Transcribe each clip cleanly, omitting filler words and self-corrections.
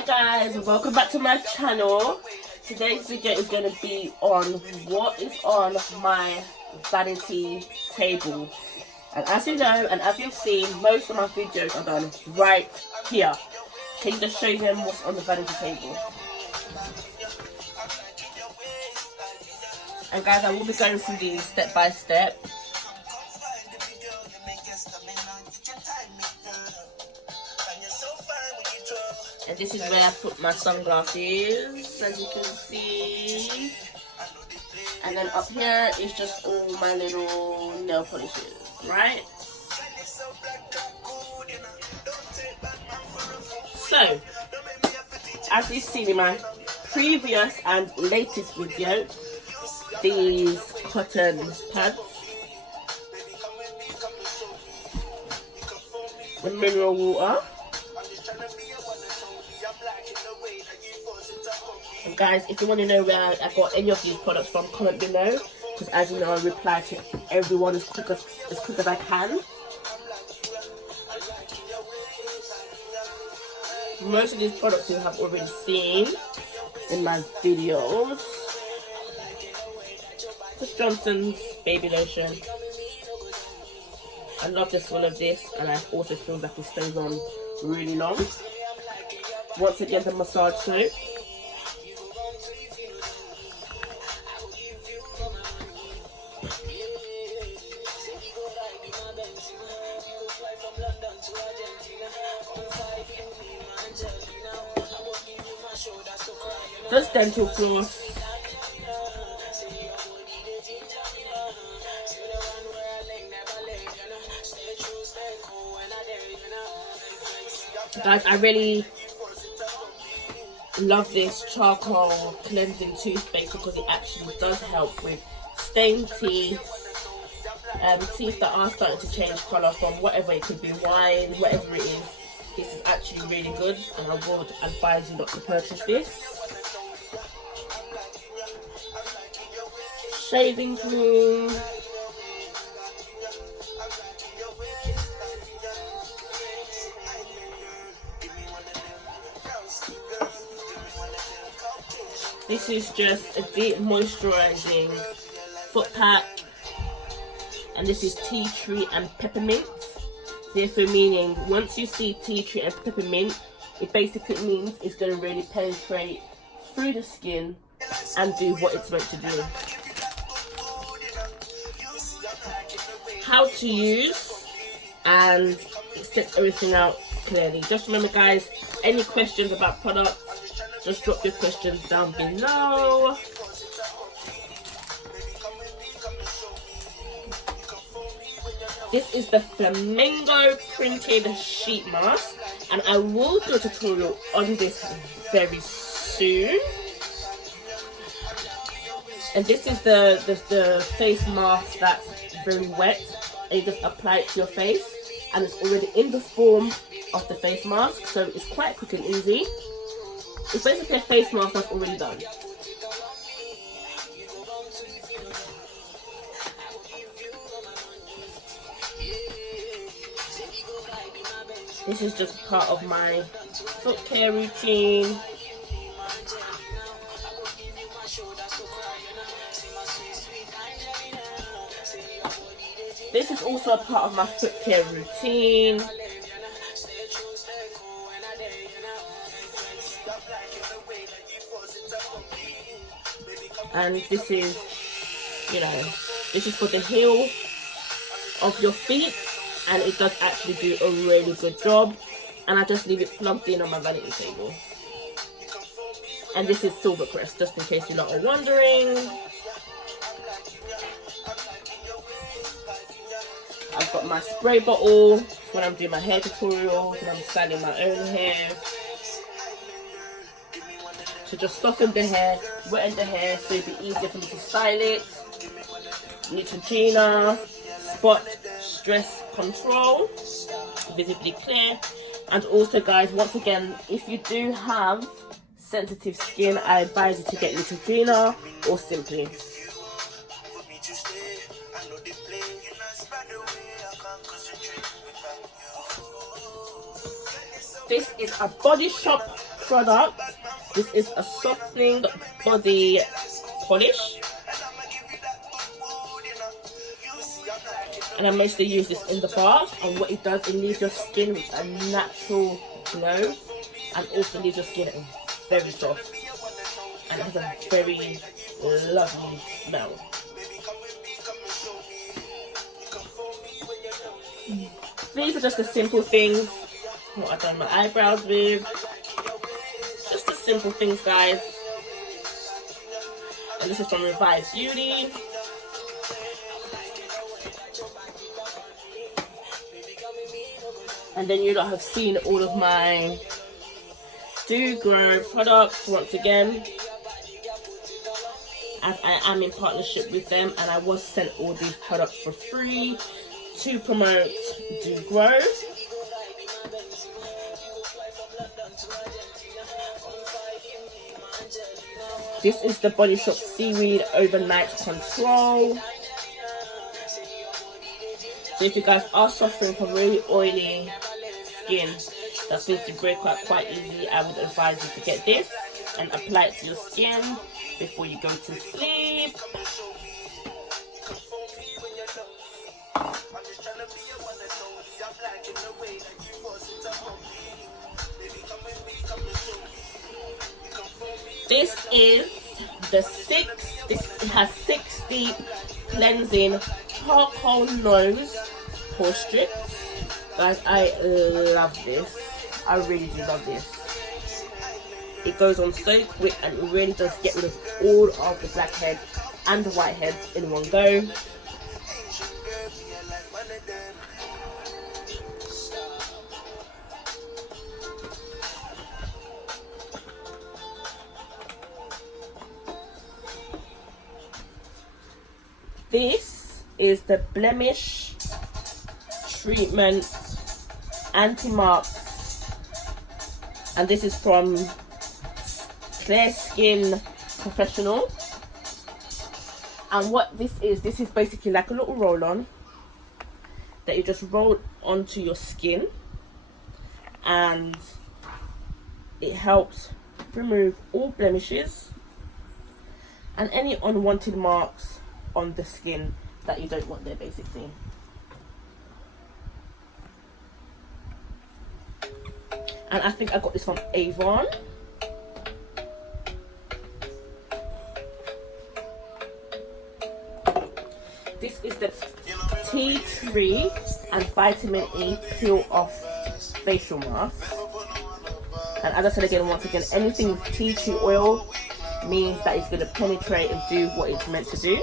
Hi guys, welcome back to my channel. Today's video is going to be on what is on my vanity table. And as you know, and as you've seen, most of my videos are done right here. Can you just show them what's on the vanity table? And guys, I will be going through these step by step. And this is where I put my sunglasses, as you can see. And then up here is just all my little nail polishes, right? So, as you've seen in my previous and latest video, these cotton pads, the mineral water. And guys, if you want to know where I got any of these products from, comment below, because as you know, I reply to everyone as quick as I can. Most of these products you have already seen in my videos. Just Johnson's baby lotion. I love the smell of this, and I also feel like it stays on really long. Once again, the massage soap. Just dental floss. Guys, I really love this charcoal cleansing toothpaste because it actually does help with stained teeth, teeth that are starting to change colour from whatever it could be, wine, whatever it is. This is actually really good, and I would advise you not to purchase this. Shaving cream. This is just a deep moisturizing foot pack, and this is tea tree and peppermint. Therefore meaning, once you see tea tree and peppermint, it basically means it's going to really penetrate through the skin and do what it's meant to do. How to use, and it sets everything out clearly. Just remember guys, any questions about products, just drop your questions down below. This is the flamingo printed sheet mask, and I will do a tutorial on this very soon. And this is the face mask that's very wet, and you just apply it to your face, and it's already in the form of the face mask, so it's quite quick and easy. It's basically a face mask that's already done. This is just part of my foot care routine. This is also a part of my foot care routine. And this is, this is for the heel of your feet, and it does actually do a really good job. And I just leave it plugged in on my vanity table. And this is Silvercrest, just in case you're not wondering. I've got my spray bottle when I'm doing my hair tutorials, when I'm styling my own hair. To just soften the hair, weten the hair, so it'll be easier for me to style it. Neutrogena, spot stress control, visibly clear. And also guys, once again, if you do have sensitive skin, I advise you to get Neutrogena or Simply. This is a Body Shop product. This is a softening body polish. And I mostly use this in the bath, and what it does, it leaves your skin with a natural glow and also leaves your skin very soft and it has a very lovely smell. These are just the simple things what I've done my eyebrows with. Just the simple things, guys. And this is from Revive Beauty. And then you lot have seen all of my Do Grow products once again, as I am in partnership with them, and I was sent all these products for free to promote Do Grow. This is the Body Shop Seaweed Overnight Control. So if you guys are suffering from really oily skin that seems to break out quite easily, I would advise you to get this and apply it to your skin before you go to sleep. This is the this has 6 deep cleansing charcoal nose pore strips. Guys, I love this. I really do love this. It goes on so quick and it really does get rid of all of the blackheads and the whiteheads in one go. This is the Blemish Treatment Anti-Marks, and this is from Clear Skin Professional. And what this is basically like a little roll-on that you just roll onto your skin, and it helps remove all blemishes and any unwanted marks on the skin that you don't want there, basically. And I think I got this from Avon. This is the Tea Tree and Vitamin E Peel Off Facial Mask. And as I said again, once again, anything with tea tree oil means that it's going to penetrate and do what it's meant to do.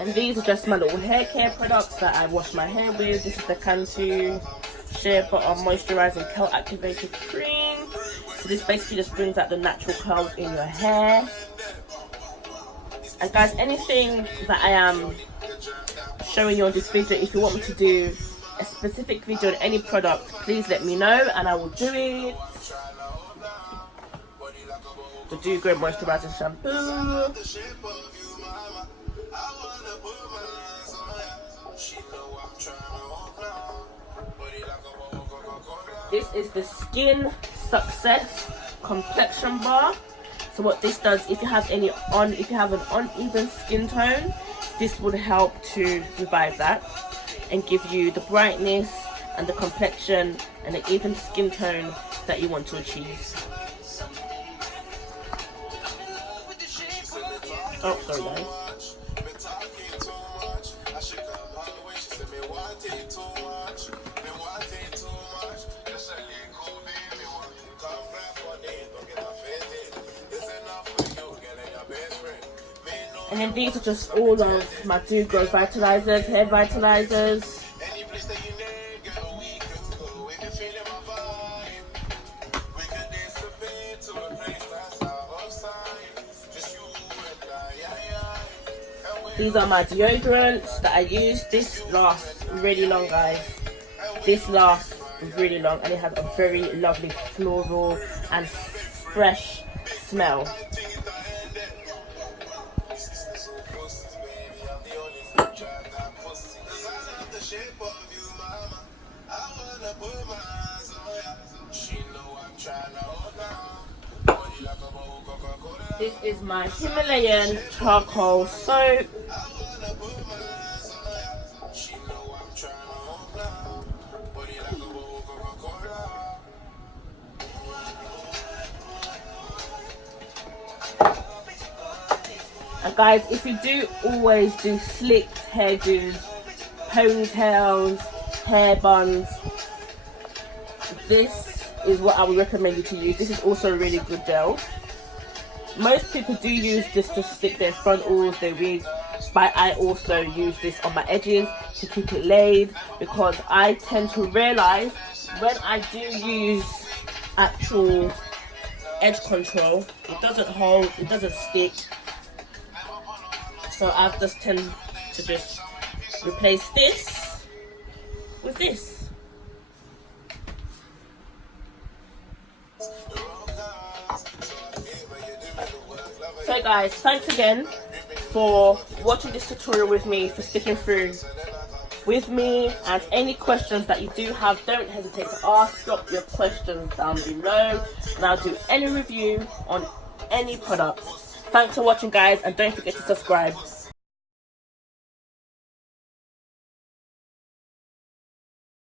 And these are just my little hair care products that I wash my hair with. This is the Cantu Shea Butter Moisturizing Curl Activated Cream. So this basically just brings out the natural curls in your hair. And guys, anything that I am showing you on this video, if you want me to do a specific video on any product, please let me know and I will do it. The Do Grow Moisturizing Shampoo. This is the Skin Success Complexion Bar. So what this does, if you have an uneven skin tone, this would help to revive that and give you the brightness and the complexion and the even skin tone that you want to achieve. Oh, sorry guys. And then these are just all of my Do Grow vitalizers, hair vitalizers. These are my deodorants that I use. This lasts really long, guys. This lasts really long and it has a very lovely floral and fresh smell. This is my Himalayan charcoal soap. And guys, if you do always do slicked hairdos, ponytails, hair buns, this is what I would recommend you to use. This is also a really good gel. Most people do use this to stick their frontals, their wigs, but I also use this on my edges to keep it laid, because I tend to realize when I do use actual edge control, it doesn't hold, it doesn't stick. So I just tend to just replace this with this. So guys, thanks again for watching this tutorial with me, for sticking through with me, and any questions that you do have, don't hesitate to ask. Drop your questions down below and I'll do any review on any product. Thanks for watching guys, and don't forget to subscribe.